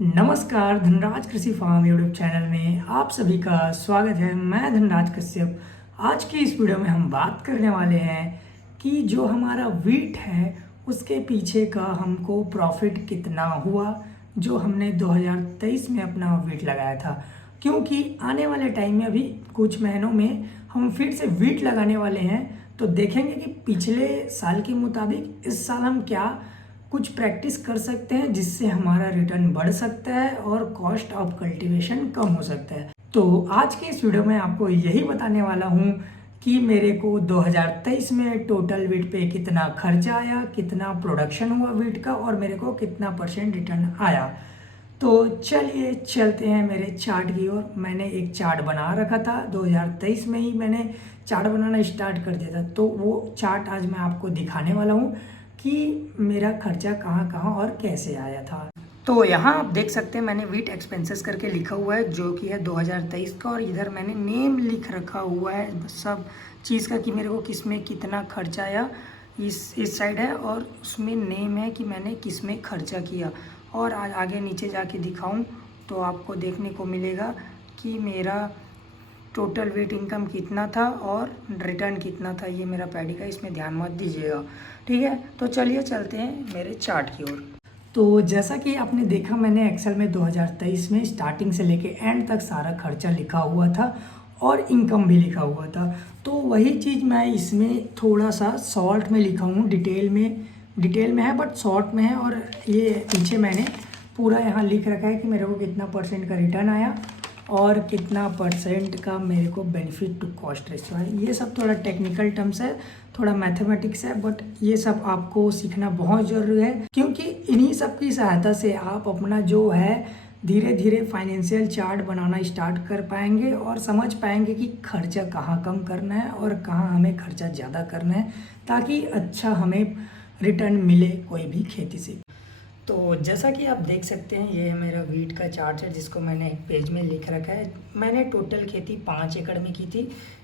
नमस्कार, धनराज कृषि farm YouTube channel में आप सभी का स्वागत है। मैं धनराज कश्यप। आज की इस वीडियो में हम बात करने वाले हैं कि जो हमारा वीट है उसके पीछे का हमको प्रॉफिट कितना हुआ जो हमने 2023 में अपना वीट लगाया था। क्योंकि आने वाले टाइम में अभी कुछ महीनों में हम फिर से वीट लगाने वाले हैं, तो देखेंगे कि पिछले साल के मुताबिक इस साल हम क्या कुछ प्रैक्टिस कर सकते हैं जिससे हमारा रिटर्न बढ़ सकता है और कॉस्ट ऑफ कल्टीवेशन कम हो सकता है। तो आज के इस वीडियो में आपको यही बताने वाला हूँ कि मेरे को 2023 में टोटल वीट पे कितना खर्चा आया, कितना प्रोडक्शन हुआ वीट का और मेरे को कितना परसेंट रिटर्न आया। तो चलिए चलते हैं मेरे चार्ट की ओर। मैंने एक चार्ट बना रखा था 2023 में ही, मैंने चार्ट बनाना स्टार्ट कर दिया था। तो वो चार्ट आज मैं आपको दिखाने वाला हूँ कि मेरा खर्चा कहाँ कहाँ और कैसे आया था। तो यहाँ आप देख सकते हैं मैंने वीट एक्सपेंसेस करके लिखा हुआ है जो कि है 2023 का, और इधर मैंने नेम लिख रखा हुआ है सब चीज़ का कि मेरे को किस में कितना खर्चा आया। इस साइड है और उसमें नेम है कि मैंने किस में खर्चा किया। और आगे नीचे जाके दिखाऊं तो आपको देखने को मिलेगा कि मेरा टोटल वेट इनकम कितना था और रिटर्न कितना था। ये मेरा पैडी का, इसमें ध्यान मत दीजिएगा, ठीक है। तो चलिए चलते हैं मेरे चार्ट की ओर। तो जैसा कि आपने देखा, मैंने एक्सेल में 2023 में स्टार्टिंग से लेके एंड तक सारा खर्चा लिखा हुआ था और इनकम भी लिखा हुआ था। तो वही चीज़ मैं इसमें थोड़ा सा शॉर्ट में लिखा हूँ, डिटेल में है बट शॉर्ट में है। और ये पीछे मैंने पूरा यहाँ लिख रखा है कि मेरे को कितना परसेंट का रिटर्न आया और कितना परसेंट का मेरे को बेनिफिट टू कॉस्ट रेशियो है। ये सब थोड़ा टेक्निकल टर्म्स है, थोड़ा मैथमेटिक्स है, बट ये सब आपको सीखना बहुत ज़रूरी है क्योंकि इन्हीं सब की सहायता से आप अपना जो है धीरे धीरे फाइनेंशियल चार्ट बनाना स्टार्ट कर पाएंगे और समझ पाएंगे कि खर्चा कहाँ कम करना है और कहाँ हमें खर्चा ज़्यादा करना है, ताकि अच्छा हमें रिटर्न मिले कोई भी खेती से। तो जैसा कि आप देख सकते हैं, ये है मेरा वीट का चार्ट है जिसको मैंने एक पेज में लिख रखा है। मैंने टोटल खेती 5 एकड़ में की थी।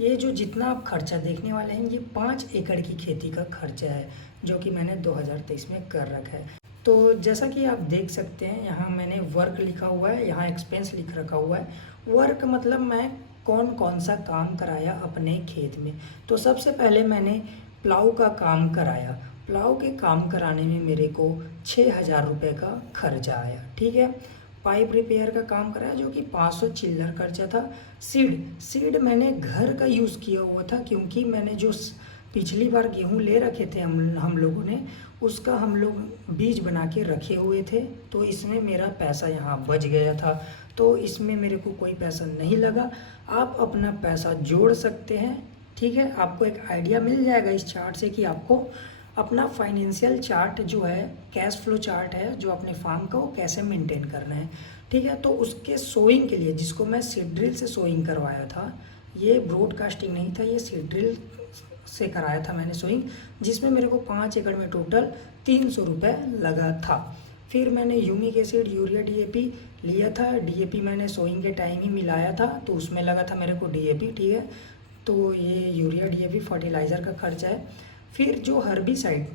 ये जो जितना आप खर्चा देखने वाले हैं ये 5 एकड़ की खेती का खर्चा है जो कि मैंने 2023 में कर रखा है। तो जैसा कि आप देख सकते हैं, यहाँ मैंने वर्क लिखा हुआ है, यहाँ एक्सपेंस लिख रखा हुआ है। वर्क मतलब मैं कौन कौन सा काम कराया अपने खेत में। तो सबसे पहले मैंने प्लाऊ का काम कराया। प्लाऊ के काम कराने में मेरे को 6,000 रुपये का खर्चा आया, ठीक है। पाइप रिपेयर का काम कराया जो कि 500 चिल्लर खर्चा था। सीड मैंने घर का यूज़ किया हुआ था क्योंकि मैंने जो पिछली बार गेहूं ले रखे थे हम लोगों ने, उसका हम लोग बीज बना के रखे हुए थे। तो इसमें मेरा पैसा यहाँ बच गया था, तो इसमें मेरे को कोई पैसा नहीं लगा। आप अपना पैसा जोड़ सकते हैं, ठीक है। आपको एक आइडिया मिल जाएगा इस चार्ट से कि आपको अपना फाइनेंशियल चार्ट जो है, कैश फ्लो चार्ट है जो अपने फार्म का, वो कैसे मेंटेन करना है, ठीक है। तो उसके सोइंग के लिए, जिसको मैं सीड ड्रिल से सोइंग करवाया था, ये ब्रॉडकास्टिंग नहीं था, ये सीड ड्रिल से कराया था मैंने सोइंग, जिसमें मेरे को 5 एकड़ में टोटल 300 रुपये लगा था। फिर मैंने ह्यूमिक एसिड, यूरिया, डीएपी लिया था। डीएपी मैंने सोइंग के टाइम ही मिलाया था तो उसमें लगा था मेरे को डीएपी, ठीक है। तो ये यूरिया डीएपी फर्टिलाइज़र का खर्चा है। फिर जो हर्बिसाइड,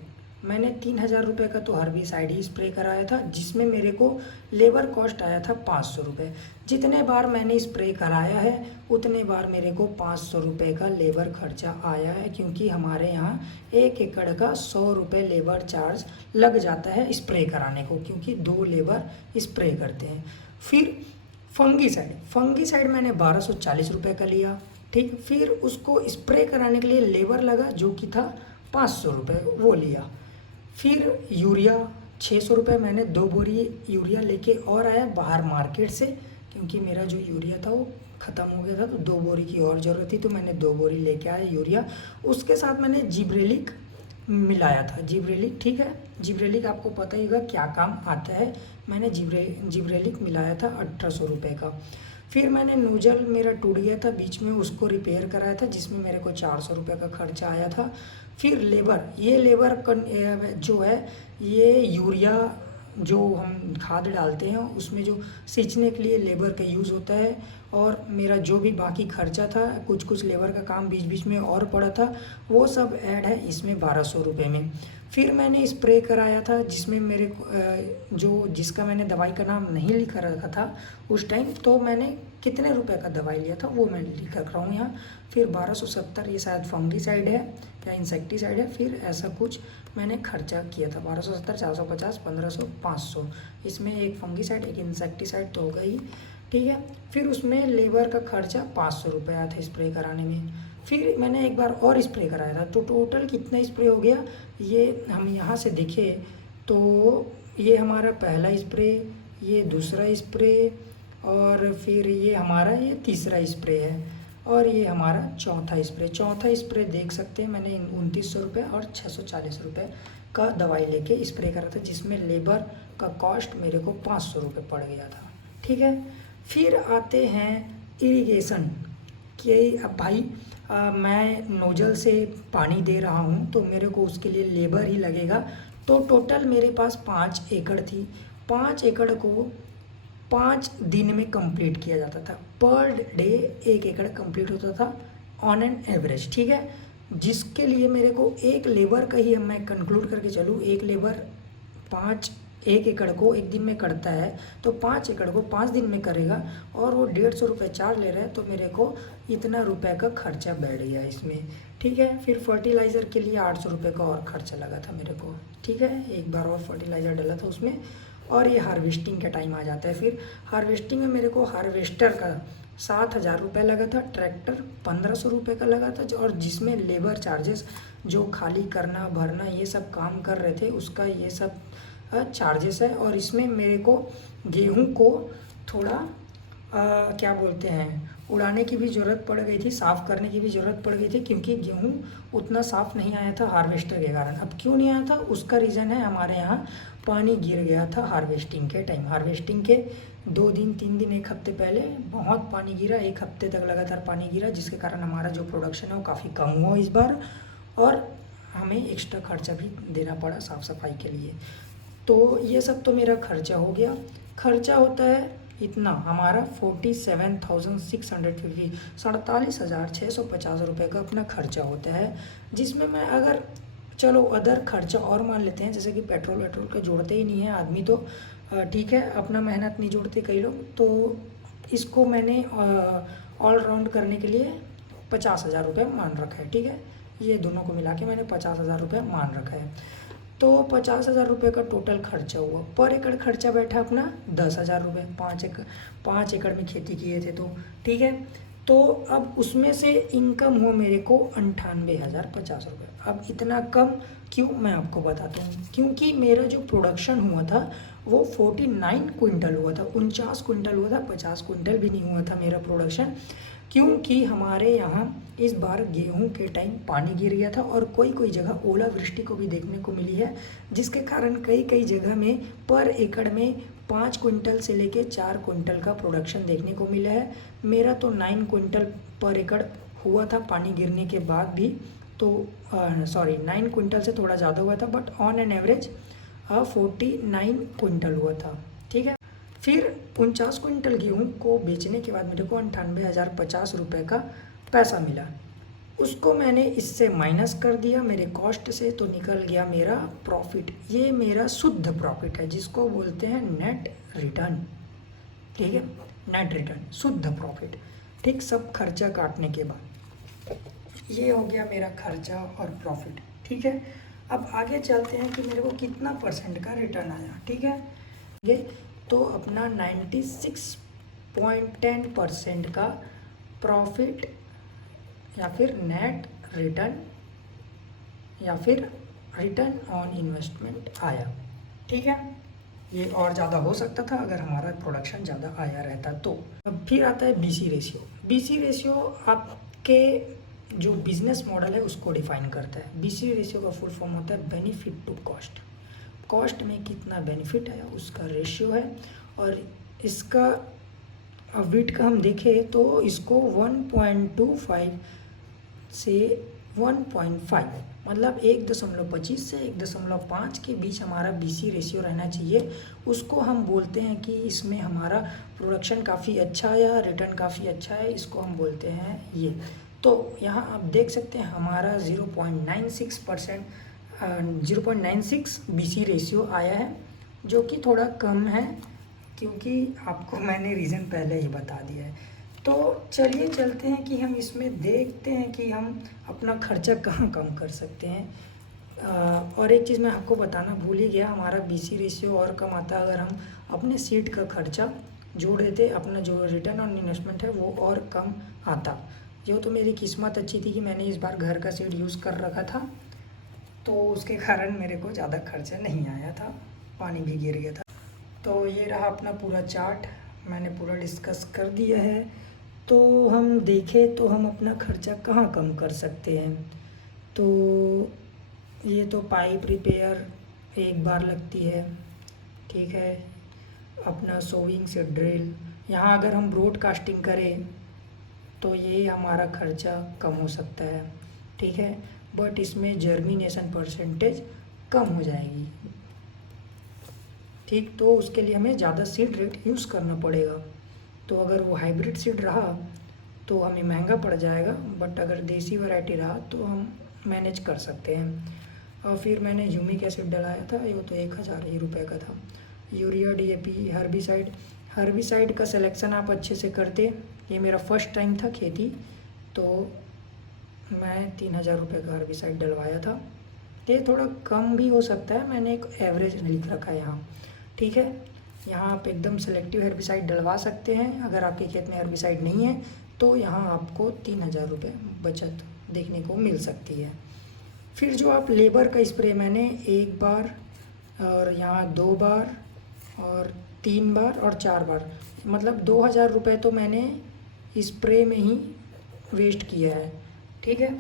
मैंने 3,000 रुपये का तो हर्बिसाइड ही स्प्रे कराया था, जिसमें मेरे को लेबर कॉस्ट आया था 500 रुपये। जितने बार मैंने स्प्रे कराया है उतने बार मेरे को 500 रुपये का लेबर खर्चा आया है, क्योंकि हमारे यहाँ 1 एकड़ का 100 रुपये लेबर चार्ज लग जाता है स्प्रे कराने को, क्योंकि 2 लेबर स्प्रे करते हैं। फिर फंगीसाइड मैंने 1240 रुपये का लिया, ठीक। फिर उसको स्प्रे कराने के लिए लेबर लगा जो कि था 500 रुपये, वो लिया। फिर यूरिया 600 रुपये, मैंने 2 बोरी यूरिया लेके और आया बाहर मार्केट से, क्योंकि मेरा जो यूरिया था वो ख़त्म हो गया था, तो 2 बोरी की और ज़रूरत थी, तो मैंने 2 बोरी लेके आया यूरिया। उसके साथ मैंने जिब्रेलिक मिलाया था, जिब्रेलिक, ठीक है। जिब्रेलिक आपको पता ही होगा क्या काम आता है। मैंने जिब्रेलिक मिलाया था 1800 रुपये का। फिर मैंने नोजल मेरा टूट गया था बीच में, उसको रिपेयर कराया था, जिसमें मेरे को 400 रुपये का खर्चा आया था। फिर ये लेबर जो है, ये यूरिया जो हम खाद डालते हैं उसमें जो सींचने के लिए लेबर का यूज़ होता है। और मेरा जो भी बाकी खर्चा था, कुछ लेबर का काम बीच बीच में और पड़ा था, वो सब ऐड है इसमें 1200 रुपये में। फिर मैंने स्प्रे कराया था जिसमें मेरे को जिसका मैंने दवाई का नाम नहीं लिखा रखा था उस टाइम, तो मैंने कितने रुपए का दवाई लिया था वो मैं लिख रख रहा हूँ यहाँ। फिर 1270 ये शायद फंगीसाइड है या इंसेक्टिसाइड है, फिर ऐसा कुछ मैंने खर्चा किया था। 1270, 450, 1500, 500, इसमें एक फंगीसाइड एक इंसेक्टिसाइड तो होगा ही, ठीक है। फिर उसमें लेबर का खर्चा 500 रुपये आया था स्प्रे कराने में। फिर मैंने एक बार और स्प्रे कराया था, तो टोटल कितना स्प्रे हो गया ये हम यहाँ से देखें तो ये हमारा पहला स्प्रे, ये दूसरा स्प्रे, और फिर ये हमारा ये तीसरा स्प्रे है, और ये हमारा चौथा स्प्रे। चौथा स्प्रे देख सकते हैं मैंने 2900 रुपये और 640 रुपये का दवाई लेके स्प्रे करा था, जिसमें लेबर का कॉस्ट मेरे को 500 रुपये पड़ गया था, ठीक है। फिर आते हैं इरिगेशन कि अब भाई मैं नोजल से पानी दे रहा हूँ तो मेरे को उसके लिए लेबर ही लगेगा। तो टोटल मेरे पास 5 एकड़ थी, 5 एकड़ को 5 दिन में कंप्लीट किया जाता था। पर डे 1 एकड़ कंप्लीट होता था ऑन एन एवरेज, ठीक है। जिसके लिए मेरे को एक लेबर का ही मैं कंक्लूड करके चलूँ, एक लेबर 1 एकड़ को 1 दिन में करता है, तो 5 एकड़ को 5 दिन में करेगा, और वो 150 रुपये चार्ज ले रहा है, तो मेरे को इतना रुपए का खर्चा बैठ गया इसमें, ठीक है। फिर फर्टिलाइज़र के लिए 800 रुपये का और खर्चा लगा था मेरे को, ठीक है। एक बार और फर्टिलाइज़र डाला था उसमें। और ये हार्वेस्टिंग का टाइम आ जाता है। फिर हार्वेस्टिंग में मेरे को हार्वेस्टर का 7,000 रुपये लगा था, ट्रैक्टर 1500 रुपये का लगा था, और जिसमें लेबर चार्जेस जो खाली करना भरना ये सब काम कर रहे थे उसका ये सब चार्जेस है। और इसमें मेरे को गेहूं को थोड़ा क्या बोलते हैं उड़ाने की भी ज़रूरत पड़ गई थी, साफ़ करने की भी ज़रूरत पड़ गई थी, क्योंकि गेहूं उतना साफ़ नहीं आया था हार्वेस्टर के कारण। अब क्यों नहीं आया था उसका रीज़न है हमारे यहाँ पानी गिर गया था हार्वेस्टिंग के टाइम। हार्वेस्टिंग के 2 दिन 3 दिन 1 हफ्ते पहले बहुत पानी गिरा, 1 हफ्ते तक लगातार पानी गिरा, जिसके कारण हमारा जो प्रोडक्शन है वो काफ़ी कम हुआ इस बार, और हमें एक्स्ट्रा खर्चा भी देना पड़ा साफ़ सफाई के लिए। तो ये सब तो मेरा खर्चा हो गया। खर्चा होता है इतना हमारा 47,650, 47,650 रुपये का अपना खर्चा होता है, जिसमें मैं अगर चलो अदर खर्चा और मान लेते हैं, जैसे कि पेट्रोल वेट्रोल का जोड़ते ही नहीं है आदमी, तो ठीक है अपना मेहनत नहीं जोड़ते कई लोग, तो इसको मैंने ऑल राउंड करने के लिए 50,000 रुपये मान रखा है, ठीक है। ये दोनों को मिला के मैंने 50,000 रुपये मान रखा है। तो 50,000 रुपये का टोटल खर्चा हुआ। पर एकड़ खर्चा बैठा अपना 10,000 रुपये, 5 एकड़ में खेती किए थे तो, ठीक है। तो अब उसमें से इनकम हुआ मेरे को 98,050 रुपये। अब इतना कम क्यों मैं आपको बताता हूँ, क्योंकि मेरा जो प्रोडक्शन हुआ था वो 49 क्विंटल हुआ था, 49 क्विंटल हुआ था, 50 क्विंटल भी नहीं हुआ था मेरा प्रोडक्शन, क्योंकि हमारे यहाँ इस बार गेहूं के टाइम पानी गिर गया था, और कोई कोई जगह ओलावृष्टि को भी देखने को मिली है, जिसके कारण कई कई जगह में पर एकड़ में 5 क्विंटल से लेके 4 क्विंटल का प्रोडक्शन देखने को मिला है। मेरा तो 9 क्विंटल पर एकड़ हुआ था पानी गिरने के बाद भी, तो 9 क्विंटल से थोड़ा ज़्यादा हुआ था, but on an average 49 quintal हुआ था, ठीक है। फिर 49 क्विंटल गेहूँ को बेचने के बाद मेरे को 98,050 रुपये का पैसा मिला। उसको मैंने इससे माइनस कर दिया मेरे कॉस्ट से, तो निकल गया मेरा प्रॉफिट। ये मेरा शुद्ध प्रॉफिट है, जिसको बोलते हैं नेट रिटर्न, ठीक है। नेट रिटर्न शुद्ध प्रॉफिट, ठीक, सब खर्चा काटने के बाद। ये हो गया मेरा खर्चा और प्रॉफिट, ठीक है। अब आगे चलते हैं कि मेरे को कितना % का रिटर्न आया, ठीक है। ये तो अपना 96.10% का प्रॉफिट या फिर नेट रिटर्न या फिर रिटर्न ऑन इन्वेस्टमेंट आया, ठीक है। ये और ज़्यादा हो सकता था अगर हमारा प्रोडक्शन ज़्यादा आया रहता तो। अब फिर आता है BC रेशियो। BC रेशियो आपके जो बिजनेस मॉडल है उसको डिफाइन करता है। BC रेशियो का फुल फॉर्म होता है बेनिफिट टू कॉस्ट। कॉस्ट में कितना बेनिफिट है उसका रेशियो है, और इसका विट का हम देखें तो इसको 1.25 से 1.5 मतलब 1.25 से 1.5 के बीच हमारा BC रेशियो रहना चाहिए। उसको हम बोलते हैं कि इसमें हमारा प्रोडक्शन काफ़ी अच्छा है, रिटर्न काफ़ी अच्छा है, इसको हम बोलते हैं ये। तो यहाँ आप देख सकते हैं हमारा 0.96% 0.96 BC रेशियो आया है, जो कि थोड़ा कम है, क्योंकि आपको मैंने रीज़न पहले ही बता दिया है। तो चलिए चलते हैं कि हम इसमें देखते हैं कि हम अपना खर्चा कहाँ कम कर सकते हैं। और एक चीज़ मैं आपको बताना भूल ही गया, हमारा BC रेशियो और कम आता अगर हम अपने सीट का खर्चा जोड़ देते, अपना जो रिटर्न ऑन इन्वेस्टमेंट है वो और कम आता। जो तो मेरी किस्मत अच्छी थी कि मैंने इस बार घर का सीट यूज़ कर रखा था, तो उसके कारण मेरे को ज़्यादा खर्चा नहीं आया था, पानी भी गिर गया था। तो ये रहा अपना पूरा चार्ट, मैंने पूरा डिस्कस कर दिया है। तो हम देखें तो हम अपना खर्चा कहाँ कम कर सकते हैं। तो ये तो पाइप रिपेयर एक बार लगती है, ठीक है। अपना सोविंग से ड्रिल, यहाँ अगर हम ब्रॉडकास्टिंग करें तो ये हमारा खर्चा कम हो सकता है, ठीक है। बट इसमें जर्मिनेशन परसेंटेज कम हो जाएगी, ठीक। तो उसके लिए हमें ज़्यादा सीड रेट यूज़ करना पड़ेगा। तो अगर वो हाइब्रिड सीड रहा तो हमें महंगा पड़ जाएगा, बट अगर देसी वैरायटी रहा तो हम मैनेज कर सकते हैं। और फिर मैंने ह्यूमिक एसिड डलाया था, ये तो 1000 ही रुपये का था। यूरिया, DAP, हर्बिसाइड का सिलेक्शन आप अच्छे से करते। ये मेरा फर्स्ट टाइम था खेती, तो मैं 3000 रुपये का हर्बिसाइड डलवाया था। ये थोड़ा कम भी हो सकता है, मैंने एक एवरेज लिख रखा है यहाँ, ठीक है। यहाँ आप एकदम सेलेक्टिव हर्बिसाइड डलवा सकते हैं। अगर आपके खेत में हर्बिसाइड नहीं है तो यहाँ आपको 3000 रुपये बचत देखने को मिल सकती है। फिर जो आप लेबर का स्प्रे, मैंने 1 बार और यहाँ 2 बार और 3 बार और 4 बार, मतलब 2000 रुपये तो मैंने स्प्रे में ही वेस्ट किया है, ठीक है।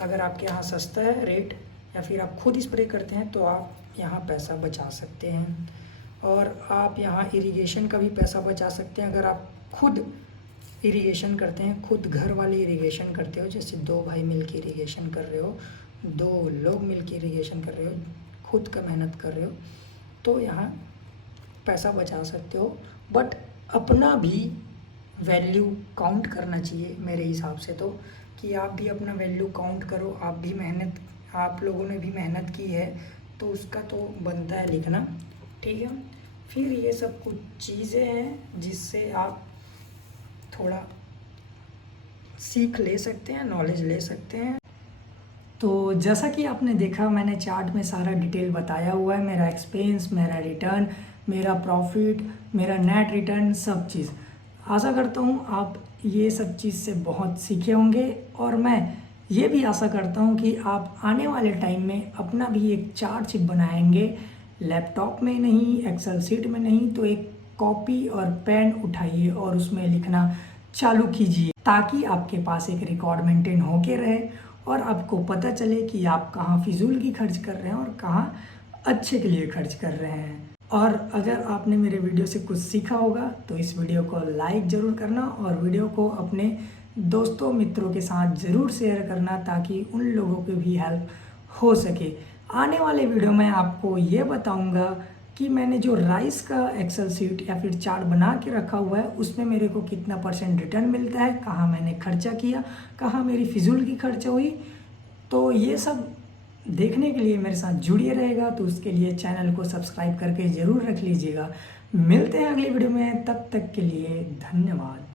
अगर आपके यहाँ सस्ता है रेट या फिर आप खुद स्प्रे करते हैं तो आप यहाँ पैसा बचा सकते हैं। और आप यहाँ इरिगेशन का भी पैसा बचा सकते हैं। अगर आप खुद इरिगेशन करते हैं, खुद घर वाले इरिगेशन करते हो, जैसे 2 भाई मिल के इरिगेशन कर रहे हो, 2 लोग मिल के इरिगेशन कर रहे हो, खुद का मेहनत कर रहे हो, तो यहाँ पैसा बचा सकते हो। बट अपना भी वैल्यू काउंट करना चाहिए मेरे हिसाब से, तो कि आप भी अपना वैल्यू काउंट करो। आप भी मेहनत, आप लोगों ने भी मेहनत की है तो उसका तो बनता है लिखना, ठीक है। फिर ये सब कुछ चीज़ें हैं जिससे आप थोड़ा सीख ले सकते हैं, नॉलेज ले सकते हैं। तो जैसा कि आपने देखा, मैंने चार्ट में सारा डिटेल बताया हुआ है, मेरा एक्सपेंस, मेरा रिटर्न, मेरा प्रॉफिट, मेरा नेट रिटर्न, सब चीज़। आशा करता हूँ आप ये सब चीज़ से बहुत सीखे होंगे, और मैं ये भी आशा करता हूँ कि आप आने वाले टाइम में अपना भी एक चार्ट शीट बनाएंगे, लैपटॉप में नहीं, एक्सेल शीट में नहीं, तो एक कॉपी और पेन उठाइए और उसमें लिखना चालू कीजिए, ताकि आपके पास एक रिकॉर्ड मेंटेन होके रहे और आपको पता चले कि आप कहाँ फिजूल की खर्च कर रहे हैं और कहाँ अच्छे के लिए खर्च कर रहे हैं। और अगर आपने मेरे वीडियो से कुछ सीखा होगा तो इस वीडियो को लाइक ज़रूर करना और वीडियो को अपने दोस्तों मित्रों के साथ ज़रूर शेयर करना, ताकि उन लोगों की भी हेल्प हो सके। आने वाले वीडियो में आपको ये बताऊंगा कि मैंने जो राइस का एक्सेल शीट या फिर चार्ट बना के रखा हुआ है, उसमें मेरे को कितना % रिटर्न मिलता है, कहाँ मैंने खर्चा किया, कहाँ मेरी फिजूल की खर्चा हुई। तो ये सब देखने के लिए मेरे साथ जुड़िए रहेगा, तो उसके लिए चैनल को सब्सक्राइब करके ज़रूर रख लीजिएगा। मिलते हैं अगली वीडियो में, तब तक के लिए धन्यवाद।